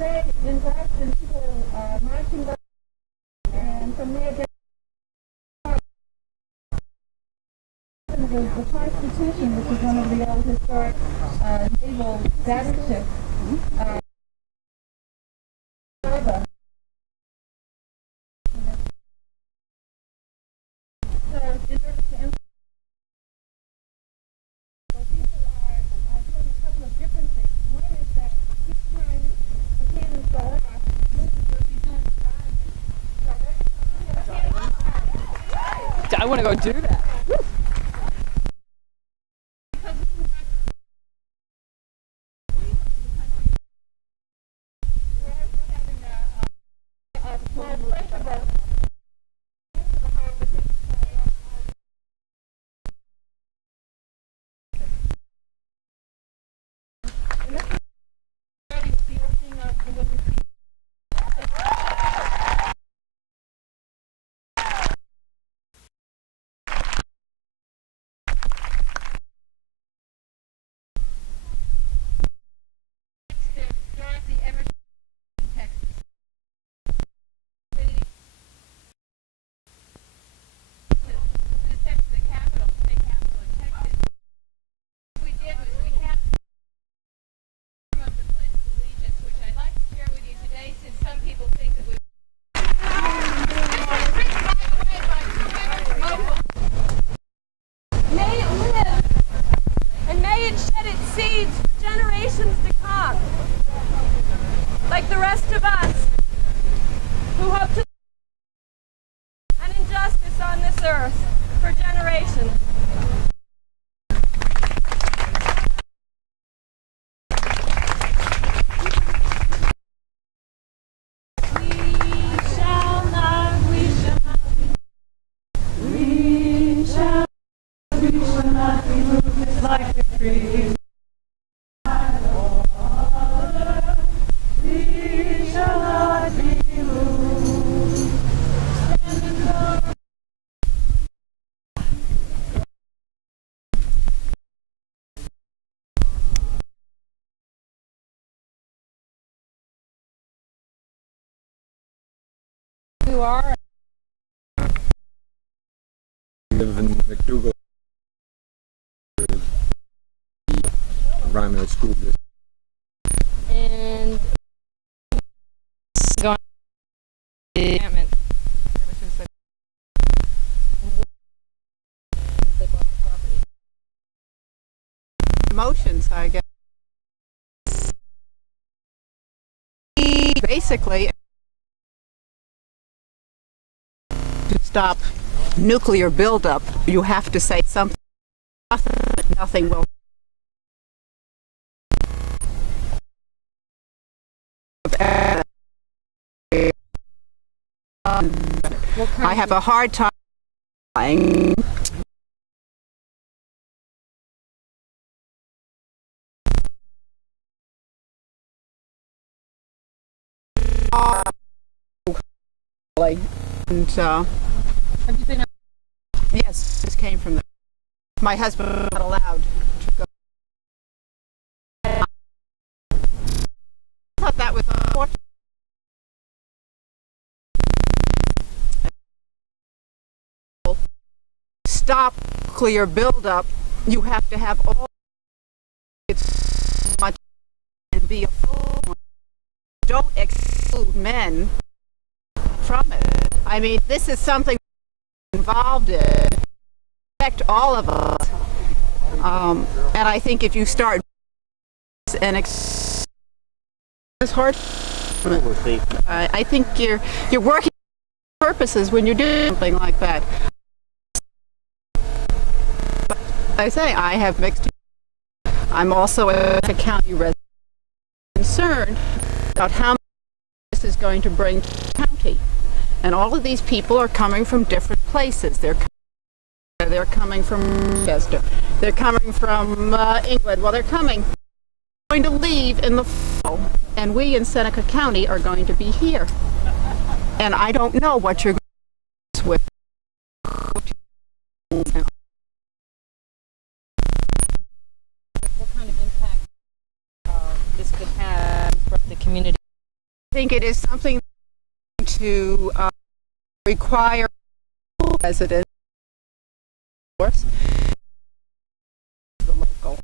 today in Boston, people marching by, and from there, the Constitution, which is one of the old historic naval battleships. So, in order to people are doing a couple of different things. One is that each time the cannons go off, movies will be done driving. So every time we have cannons, I want to go do that. Like the rest of us, who hope to an injustice on this earth for generations. We shall not be moved like a tree. You are. Live in McDougall, Rhino School District. And going to Encampment ever since they bought the property. Emotions, I guess. Basically, to stop nuclear buildup, you have to say something. Nothing will. I have a hard time. And Have you been? yes, this came from the. My husband was not allowed to go. I thought that was unfortunate. Stop nuclear buildup. You have to have all. It's much and be a fool. Don't exclude men from it. I mean, this is something involved in. Affect all of us. And I think if you start and it's hard. I think you're working purposes when you do something like that. But I say I have mixed. I'm also a Seneca County resident, concerned about how much this is going to bring to the county. And all of these people are coming from different places. They're coming from Chester. They're coming from England. Well, they're going to leave in the fall, and we in Seneca County are going to be here. And I don't know what you're going to do with. What kind of impact this could have for the community? think it is something to require residents, of course, the local.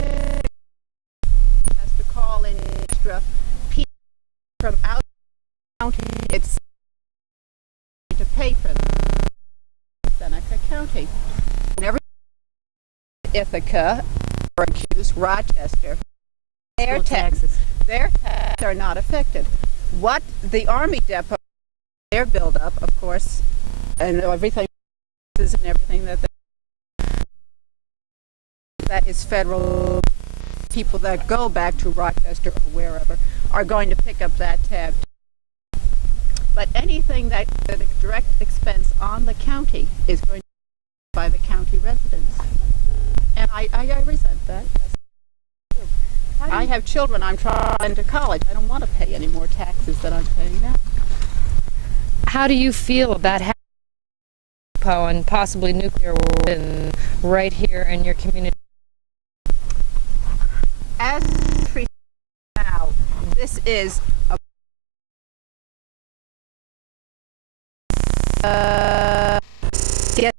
Has to call in extra people from out county. It's to pay for them. Seneca County. Never Ithaca, Syracuse, Rochester. Their taxes are not affected. What the Army depot, their buildup, of course, and everything that is federal. People that go back to Rochester or wherever are going to pick up that tab. But anything that is direct expense on the county is going to be by the county residents. And I resent that. I have children. I'm trying to college. I don't want to pay any more taxes than I'm paying now. How do you feel about having a depot and possibly nuclear weapons right here in your community? As now, this is it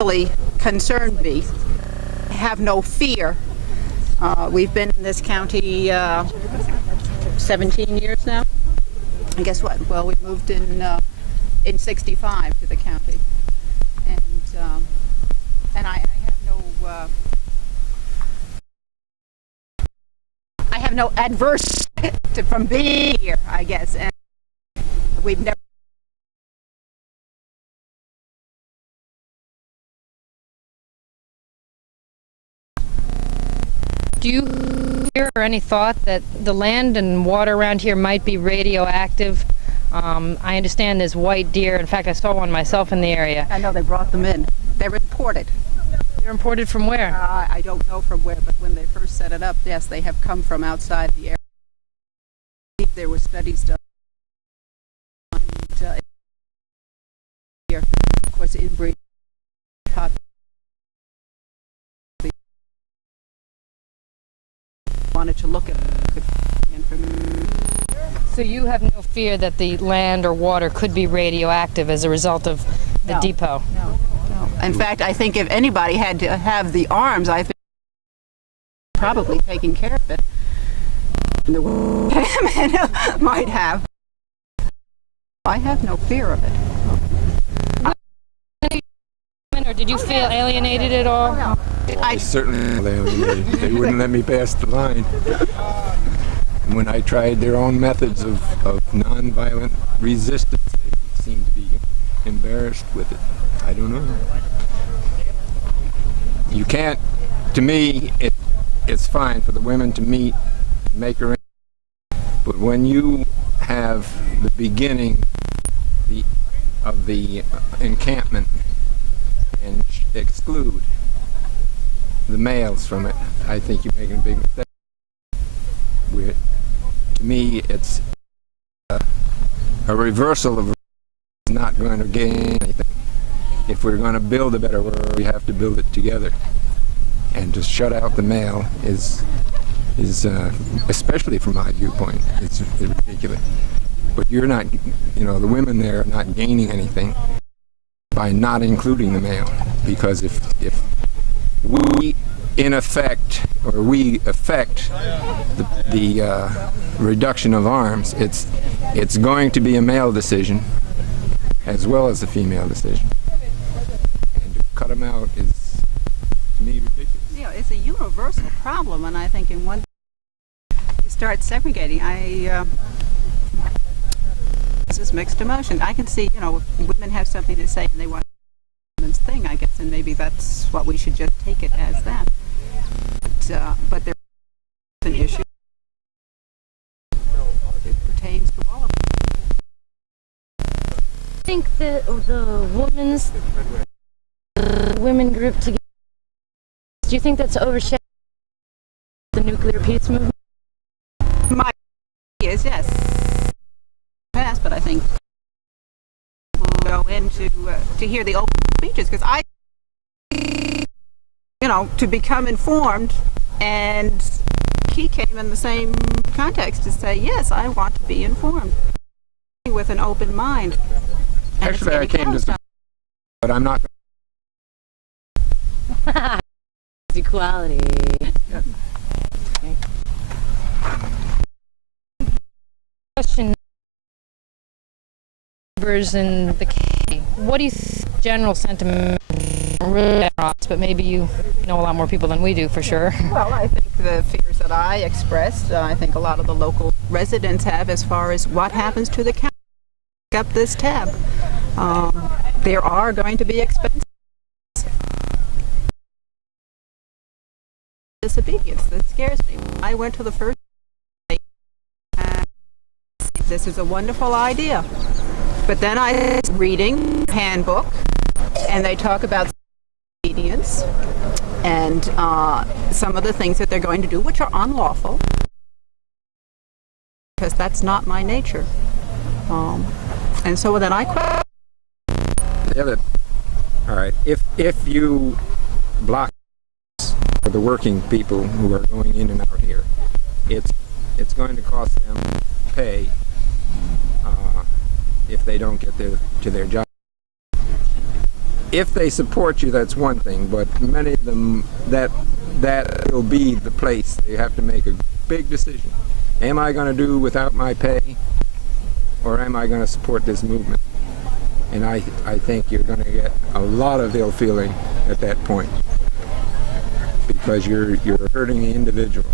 really concerned me. I have no fear. We've been in this county 17 years now. And guess what? Well, we moved in '65 to the county, and I have no adverse from being here, I guess, and we've never. Do you hear or any thought that the land and water around here might be radioactive? I understand there's white deer. In fact, I saw one myself in the area. I know they brought them in. They're imported. They're imported from where? I don't know from where, but when they first set it up, yes, they have come from outside the area. There were studies done. And, here, of course, inbreeding wanted to look at information. So you have no fear that the land or water could be radioactive as a result of the No. depot? No. In fact, I think if anybody had to have the arms, I think probably taking care of it. The Encampment might have. I have no fear of it. Or did you feel alienated at all? I certainly alienated. They wouldn't let me pass the line. When I tried their own methods of nonviolent resistance, they seemed to be embarrassed with it. I don't know. You can't, to me, it's fine for the women to meet and make arrangements, but when you have the beginning of the encampment and exclude the males from it, I think you're making a big mistake. To me, it's a reversal of not going to gain anything. If we're going to build a better world, we have to build it together. And to shut out the male is especially from my viewpoint, it's ridiculous. But you're not, the women there are not gaining anything by not including the male, because if we affect the reduction of arms, it's going to be a male decision as well as a female decision. And to cut them out is, to me, ridiculous. It's a universal problem, and I think in one you start segregating. This is mixed emotion. I can see, women have something to say and they want women's thing, I guess, and maybe that's what we should just take it as that. But there's an issue. It pertains to all of us. I think that the women group together, do you think that's overshadowing the nuclear peace movement? My is yes. Past, but I think we'll go in to hear the open speeches, because I you know, to become informed, and he came in the same context to say, yes, I want to be informed with an open mind. And it's Actually, I getting came to close. but I'm not. Equality. Question. Neighbors in the county. What do you think general sentiment? Really, but maybe you know a lot more people than we do for sure. Well, I think the fears that I expressed, I think a lot of the local residents have as far as what happens to the county. Pick up this tab. There are going to be expenses. Disobedience that scares me. I went to the first. This is a wonderful idea. But then I was reading the handbook, and they talk about obedience and some of the things that they're going to do, which are unlawful, because that's not my nature. And so then I question. All right. If you block for the working people who are going in and out here, it's going to cost them pay if they don't get to their job. If they support you, that's one thing, but many of them, that will be the place they have to make a big decision. Am I going to do without my pay, or am I going to support this movement? And I think you're going to get a lot of ill feeling at that point, because you're hurting the individual.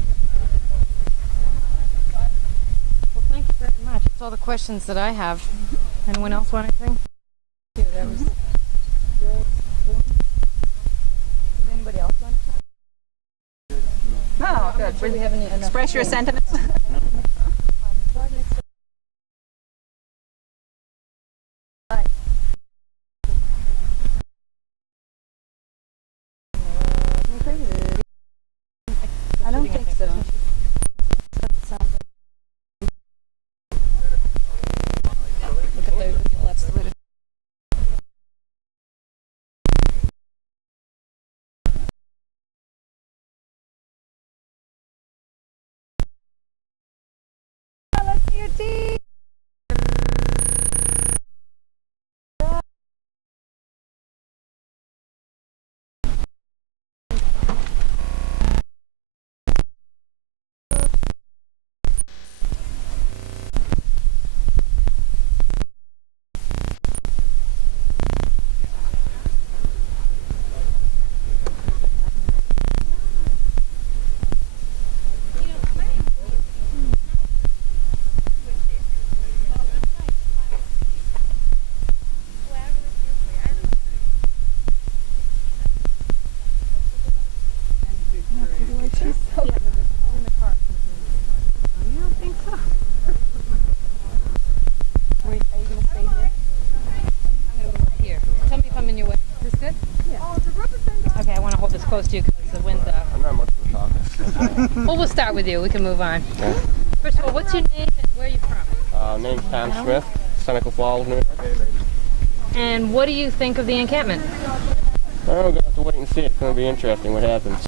Well, thank you very much. That's all the questions that I have. Anyone else want anything? Did anybody else want to talk? Oh, good. Do we have any? Express your sentiments. I don't think so. Look at the, that's the way to. Let's see your teeth. Here, tell me if I'm in your way. Is this good? Yeah. Okay, I want to hold this close to you because the wind. I'm not much of a talker. Well, we'll start with you. We can move on. First of all, what's your name and where are you from? Name's Tom Smith, Seneca Falls, New York. And what do you think of the encampment? We're going to have to wait and see. It's going to be interesting what happens.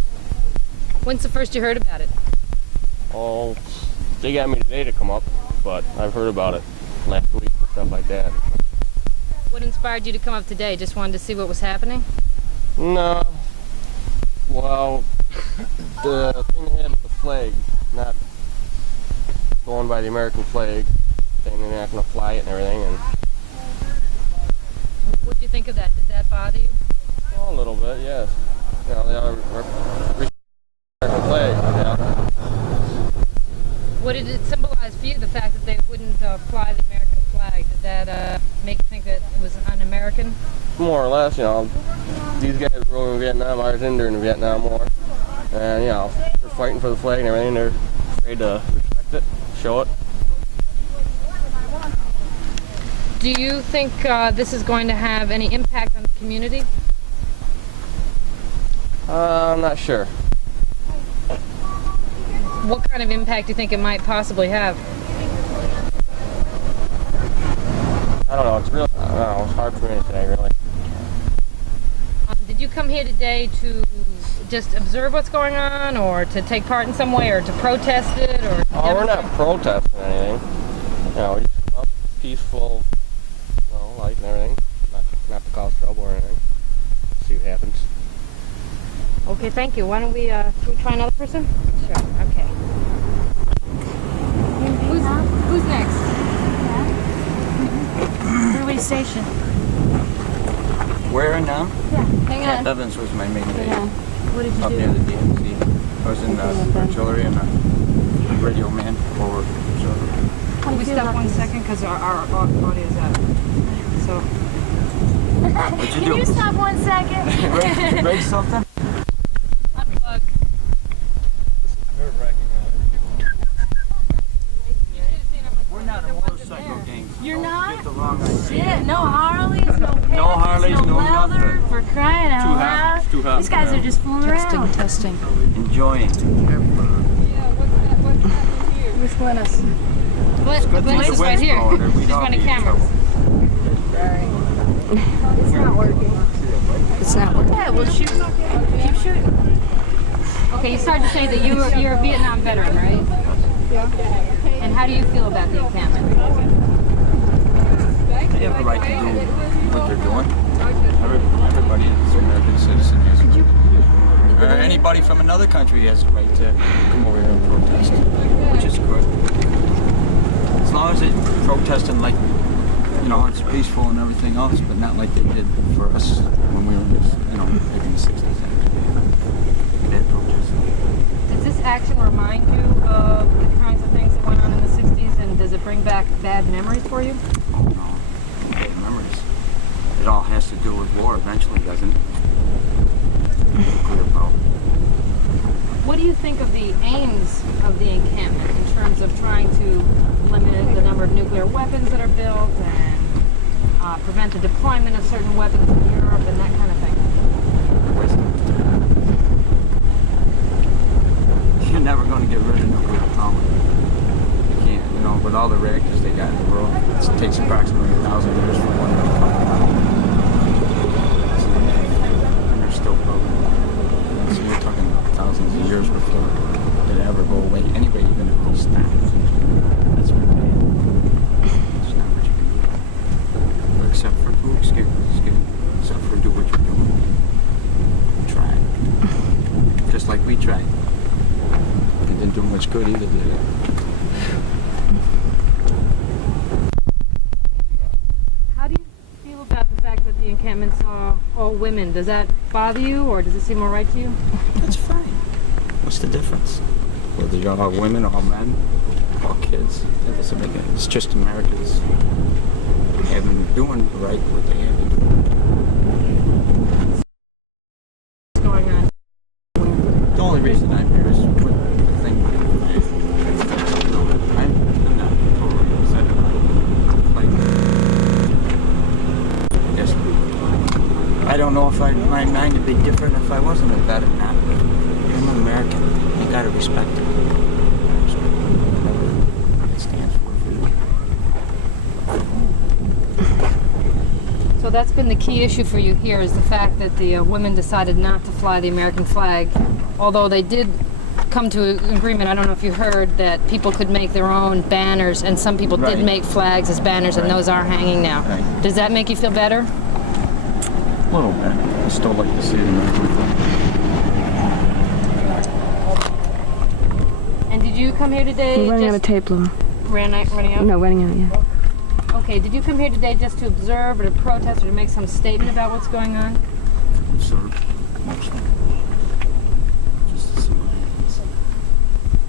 When's the first you heard about it? Oh, they got me today to come up, but I've heard about it last week and stuff like that. What inspired you to come up today? Just wanted to see what was happening? No. Well, the thing they had with the flag, not going by the American flag, saying they're not going to fly it and everything. And What did you think of that? Did that bother you? well, a little bit, yes. You know, they are the American flag, yeah. What did it symbolize for you, the fact that they wouldn't fly the American flag? Did that make you think that it was un-American? More or less, you know, these guys were over in Vietnam, I was in there in Vietnam War, and you know, they're fighting for the flag and everything, they're afraid to respect it, show it. Do you think this is going to have any impact on the community? I'm not sure. What kind of impact do you think it might possibly have? I don't know, it's really, I don't know, it's hard for me to say, really. Did you come here today to just observe what's going on, or to take part in some way, or to protest it, or? Oh, we're not protesting anything. You know, we just come up peaceful, you know, light and everything. Not to cause trouble or anything. See what happens. Okay, thank you. Why don't we, can we try another person? Sure, okay. Who's next? Where are we stationed? Where now? Yeah, hang Camp on. Evans was my main base. Yeah. What did you Up do? near the DMC. I was in artillery and a radio man forward. Can we stop 1 second, because our audio is out. So. What'd you Can do? you stop 1 second? Did you break something? Unplug. We're not a motorcycle gang. You're Don't not? Get the wrong idea. Shit, no Harleys, no Peds, No Harleys, no leather, nothing. for crying out Too hot, loud. too hot These for guys them. are just fooling around. Testing. Enjoying. Yeah, what's happening here? Where's Glennis? Good thing Glennis the is right wind's here. blowing or we'd She's all running be in cameras. trouble. It's not working. It's not working. Yeah, well, shoot. Keep shooting. Okay, you started to say that you're a Vietnam veteran, right? Yeah. And how do you feel about the encampment? They have a right to do what they're doing. Everybody is an American citizen. Or anybody from another country has a right to come over here and protest, which is good. As long as they're protesting like, you know, it's peaceful and everything else, but not like they did for us when we were, you know, back in the 60s. We did protest. Does this action remind you of the kinds of things that went on in the 60s, and does it bring back bad memories for you? Oh no, bad memories. It all has to do with war eventually, doesn't it? Nuclear power. What do you think of the aims of the encampment in terms of trying to limit the number of nuclear weapons that are built and prevent the deployment of certain weapons in Europe and that kind of thing? You're never going to get rid of nuclear power. You can't, you know, with all the reactors they got in the world, it takes approximately 1,000 years for one to come out. And they're still building. So we're talking thousands of years before it ever go away. Anyway, even if they stop, that's what they do. It's not what you can do. Except for except for do what you're doing. Try. Just like we tried. It didn't do much good either, did it? How do you feel about the fact that the encampment saw all women? Does that bother you, or does it seem all right to you? That's fine. What's the difference? Whether you're all women, all men, all kids, that doesn't make it. It's just Americans having doing right what they have to do. What's going on? The only reason I'm here is with the thing. I'm not totally upset about it. Like, yes, I don't know if my mind would be different if I wasn't a vet or not, but I'm an American. You gotta respect it. Whatever it stands for you. So that's been the key issue for you here, is the fact that the women decided not to fly the American flag, although they did come to an agreement. I don't know if you heard that people could make their own banners, and some people Right. did make flags as banners, and Right. those are hanging now. Right. Does that make you feel better? A little bit. I still like to see the American flag. And did you come here today? We're running out of just tape, Laura. running out? No, running out, yeah. Okay, did you come here today just to observe or to protest or to make some statement about what's going on? Observe, mostly. Just to see what happens.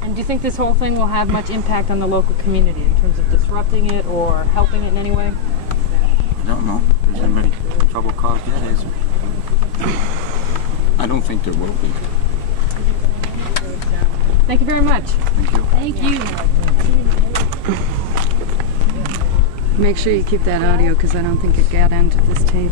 And do you think this whole thing will have much impact on the local community in terms of disrupting it or helping it in any way? I don't know if there's anybody trouble caused yet, is there? I don't think there will be. Thank you very much. Thank you. Thank you. Make sure you keep that audio because I don't think it got onto this tape.